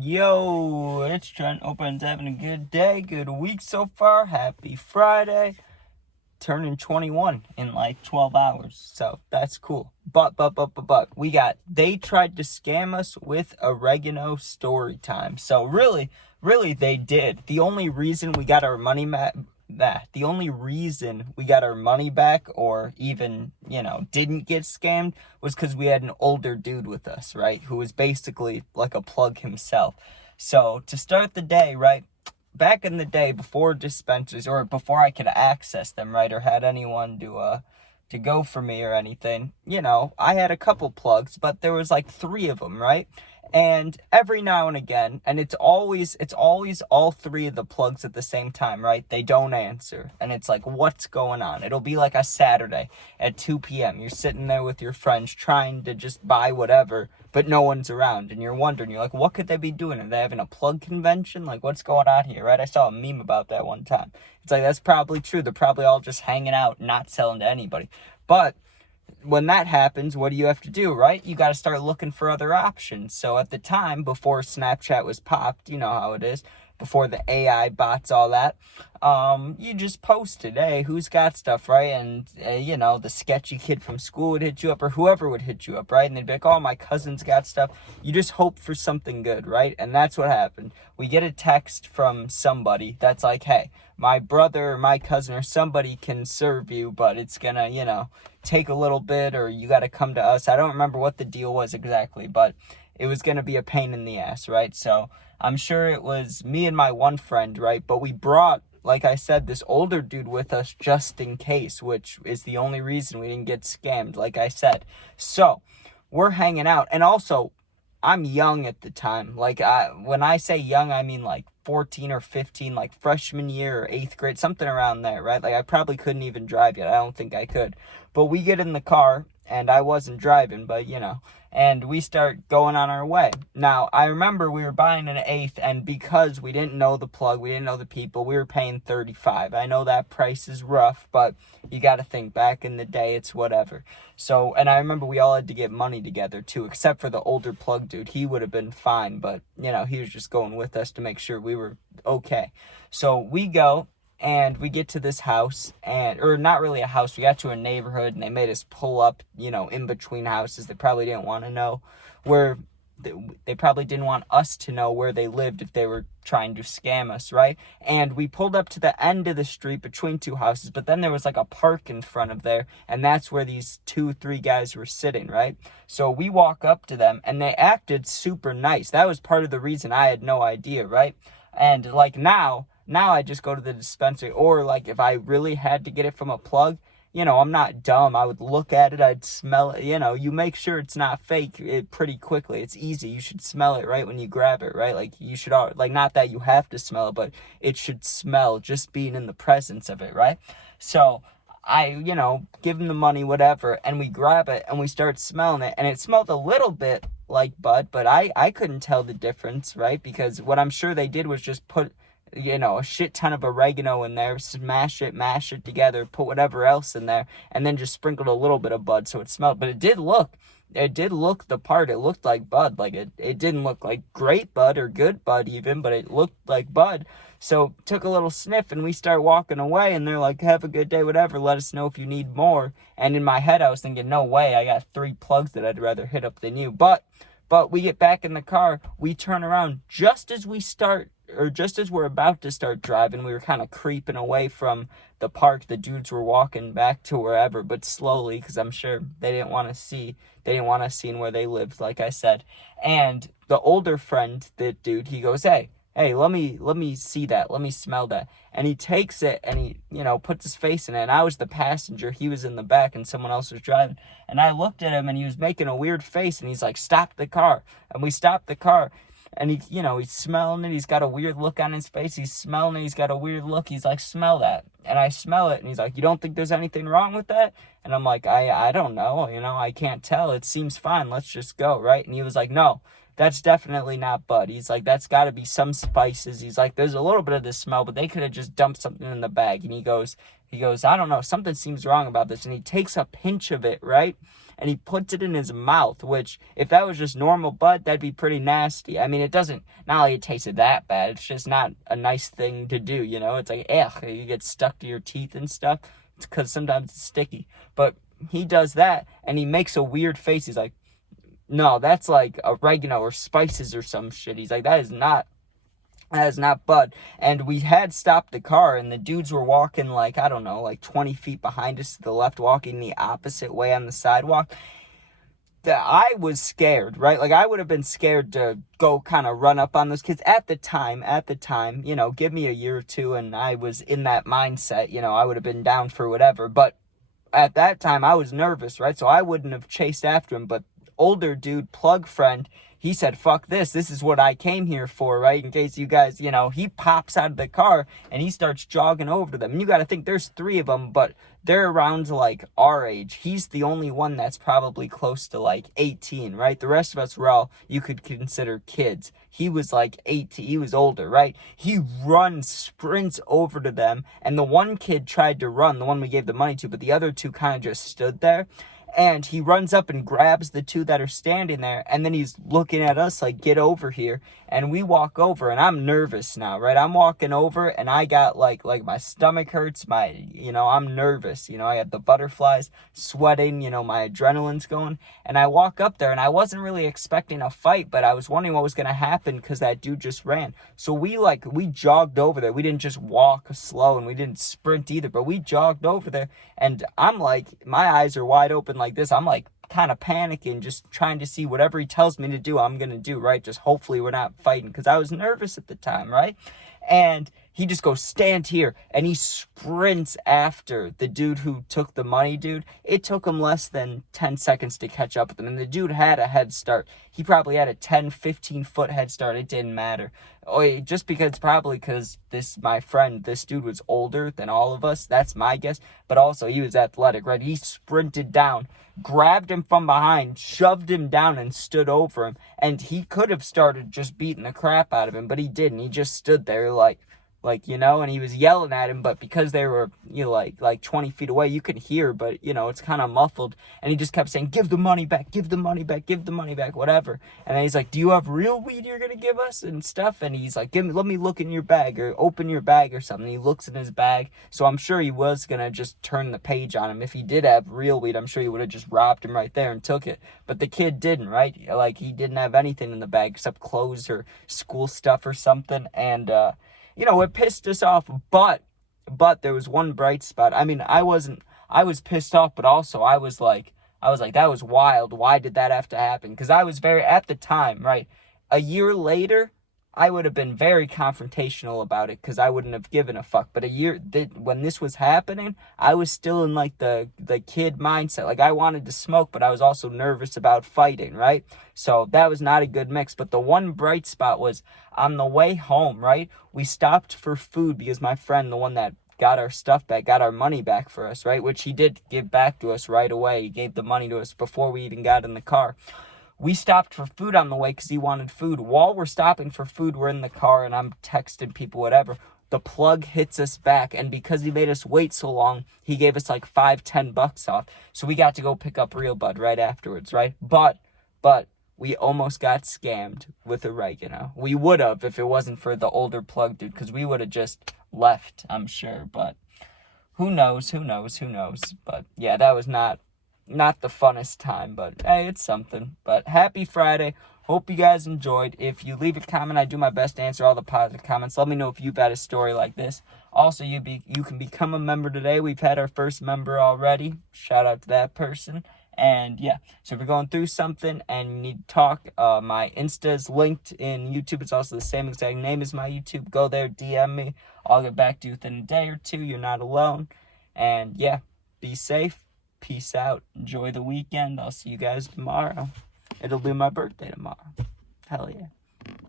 Yo, it's Trent. Hope everyone's having a good day, good week so far. Happy Friday. Turning 21 in like 12 hours. So that's cool. But, they tried to scam us with Oregano Storytime. So really, they did. The only reason we got our money back. The only reason we got our money back or even, didn't get scammed was because we had an older dude with us, right? Who was basically like a plug himself. So to start the day, right? Back in the day before dispensaries or before I could access them, right? Or had anyone to go for me or anything, I had a couple plugs, but there was like 3 of them, right? And every now and again, and it's always all 3 of the plugs at the same time, right? They don't answer. And it's like, what's going on? It'll be like a Saturday at 2 p.m. You're sitting there with your friends trying to just buy whatever, but no one's around. And you're wondering, you're like, what could they be doing? Are they having a plug convention? Like, what's going on here, right? I saw a meme about that one time. It's like, that's probably true. They're probably all just hanging out, not selling to anybody. But when that happens, what do you have to do, right? You got to start looking for other options. So at the time, before Snapchat was popped, you know how it is, before the AI bots, all that, you just posted, hey, who's got stuff, right? And, the sketchy kid from school would hit you up or whoever would hit you up, right? And they'd be like, oh, my cousin's got stuff. You just hope for something good, right? And that's what happened. We get a text from somebody that's like, hey, my brother or my cousin or somebody can serve you, but it's gonna, take a little bit or you got to come to us. I don't remember what the deal was exactly, but it was going to be a pain in the ass, right? So I'm sure it was me and my one friend, right? But we brought, like I said, this older dude with us just in case, which is the only reason we didn't get scammed, like I said. So we're hanging out. And also, I'm young at the time. Like, when I say young, I mean like 14 or 15, like freshman year or 8th grade, something around there, right? Like, I probably couldn't even drive yet. I don't think I could. But we get in the car, and I wasn't driving, but, and we start going on our way. Now, I remember we were buying an 8th, and because we didn't know the plug, we didn't know the people, we were paying $35. I know that price is rough, but you got to think back in the day, it's whatever. So, and I remember we all had to get money together too, except for the older plug dude. He would have been fine, but, he was just going with us to make sure we were okay. So we go and we get to this house or not really a house. We got to a neighborhood and they made us pull up, in between houses. They probably didn't want to know where they probably didn't want us to know where they lived if they were trying to scam us, right? And we pulled up to the end of the street between 2 houses, but then there was like a park in front of there, and that's where these 2-3 guys were sitting, right? So we walk up to them, and they acted super nice. That was part of the reason I had no idea, right? And like now I just go to the dispensary, or like if I really had to get it from a plug, I'm not dumb. I would look at it, I'd smell it, you make sure it's not fake pretty quickly. It's easy. You should smell it right when you grab it, right? Like you should, like, not that you have to smell it, but it should smell just being in the presence of it, right? So I, give them the money, whatever, and we grab it and we start smelling it, and it smelled a little bit like bud, but I couldn't tell the difference, right? Because what I'm sure they did was just put a shit ton of oregano in there, mash it together, put whatever else in there, and then just sprinkled a little bit of bud so it smelled. But it did look the part. It looked like bud. Like it didn't look like great bud or good bud even, but it looked like bud. So took a little sniff and we start walking away, and they're like, have a good day, whatever, let us know if you need more. And in my head I was thinking, no way, I got 3 plugs that I'd rather hit up than you. But we get back in the car, we turn around just as we're about to start driving. We were kind of creeping away from the park. The dudes were walking back to wherever, but slowly, because I'm sure they didn't want us seeing where they lived, like I said. And the older friend, the dude, he goes, hey, let me see that, let me smell that. And he takes it and he, puts his face in it. And I was the passenger, he was in the back, and someone else was driving. And I looked at him and he was making a weird face, and he's like, stop the car. And we stopped the car. And he, he's smelling it. He's got a weird look on his face. He's smelling it. He's got a weird look. He's like, smell that. And I smell it. And he's like, you don't think there's anything wrong with that? And I'm like, I don't know. I can't tell. It seems fine. Let's just go, right? And he was like, no, that's definitely not bud. He's like, that's got to be some spices. He's like, there's a little bit of this smell, but they could have just dumped something in the bag. And he goes, I don't know. Something seems wrong about this. And he takes a pinch of it, right? and he puts it in his mouth, which, if that was just normal bud, that'd be pretty nasty. I mean, it doesn't, not like it tasted that bad, it's just not a nice thing to do, you know? It's like, ugh, you get stuck to your teeth and stuff. It's because sometimes it's sticky. But he does that, and he makes a weird face. He's like, no, that's like oregano or spices or some shit. He's like, that is not bud. And we had stopped the car, and the dudes were walking like, I don't know, like 20 feet behind us to the left, walking the opposite way on the sidewalk. I was scared, right? Like, I would have been scared to go kind of run up on those kids at the time, you know, give me a year or two, and I was in that mindset, you know, I would have been down for whatever. But at that time, I was nervous, right? So I wouldn't have chased after him. But older dude, plug friend, he said, fuck this is what I came here for, right? In case you guys, you know, he pops out of the car and he starts jogging over to them. And you got to think there's 3 of them, but they're around like our age. He's the only one that's probably close to like 18, right? The rest of us were all, you could consider kids. He was like 18, he was older, right? He sprints over to them, and the one kid tried to run, the one we gave the money to, but the other 2 kind of just stood there. And he runs up and grabs the 2 that are standing there, and then he's looking at us like, get over here. And we walk over, and I'm nervous now, right? I'm walking over, and I got like my stomach hurts, I'm nervous, I had the butterflies, sweating, my adrenaline's going. And I walk up there, and I wasn't really expecting a fight, but I was wondering what was going to happen because that dude just ran. So we jogged over there. We didn't just walk slow, and we didn't sprint either, but we jogged over there. And I'm like, my eyes are wide open like this. I'm like kind of panicking, just trying to see whatever he tells me to do, I'm going to do, right? Just hopefully we're not fighting, because I was nervous at the time, right? And he just goes, stand here. And he sprints after the dude who took the money, dude. It took him less than 10 seconds to catch up with him. And the dude had a head start. He probably had a 10, 15 foot head start. It didn't matter. Just because this dude was older than all of us. That's my guess. But also he was athletic, right? He sprinted down, grabbed him from behind, shoved him down, and stood over him. And he could have started just beating the crap out of him, but he didn't. He just stood there and he was yelling at him, but because they were, like 20 feet away, you could hear, but, it's kind of muffled. And he just kept saying, give the money back, give the money back, give the money back, whatever. And then he's like, do you have real weed you're going to give us and stuff? And he's like, let me look in your bag, or open your bag or something. He looks in his bag. So I'm sure he was going to just turn the page on him. If he did have real weed, I'm sure he would have just robbed him right there and took it. But the kid didn't, right? Like, he didn't have anything in the bag except clothes or school stuff or something. And, it pissed us off, but there was one bright spot. I mean, I was pissed off, but also I was like, that was wild. Why did that have to happen? Because I was at the time, right? A year later, I would have been very confrontational about it because I wouldn't have given a fuck. But when this was happening, I was still in like the kid mindset. Like, I wanted to smoke, but I was also nervous about fighting, right? So that was not a good mix. But the one bright spot was on the way home, right? We stopped for food because my friend, the one that got our stuff back, got our money back for us, right? Which he did give back to us right away. He gave the money to us before we even got in the car. We stopped for food on the way because he wanted food. While we're stopping for food, we're in the car and I'm texting people, whatever. The plug hits us back, and because he made us wait so long, he gave us like $5-10 off. So we got to go pick up real bud right afterwards, right? But we almost got scammed with oregano. We would have if it wasn't for the older plug dude, because we would have just left, I'm sure. But who knows? But yeah, that was not the funnest time, but hey, it's something. But happy Friday. Hope you guys enjoyed. If you leave a comment, I do my best to answer all the positive comments. Let me know if you've had a story like this. Also, you can become a member today. We've had our first member already. Shout out to that person. And yeah, so if you're going through something and you need to talk, my Insta is linked in YouTube. It's also the same exact name as my YouTube. Go there, DM me. I'll get back to you within a day or two. You're not alone. And yeah, be safe. Peace out. Enjoy the weekend. I'll see you guys tomorrow. It'll be my birthday tomorrow. Hell yeah.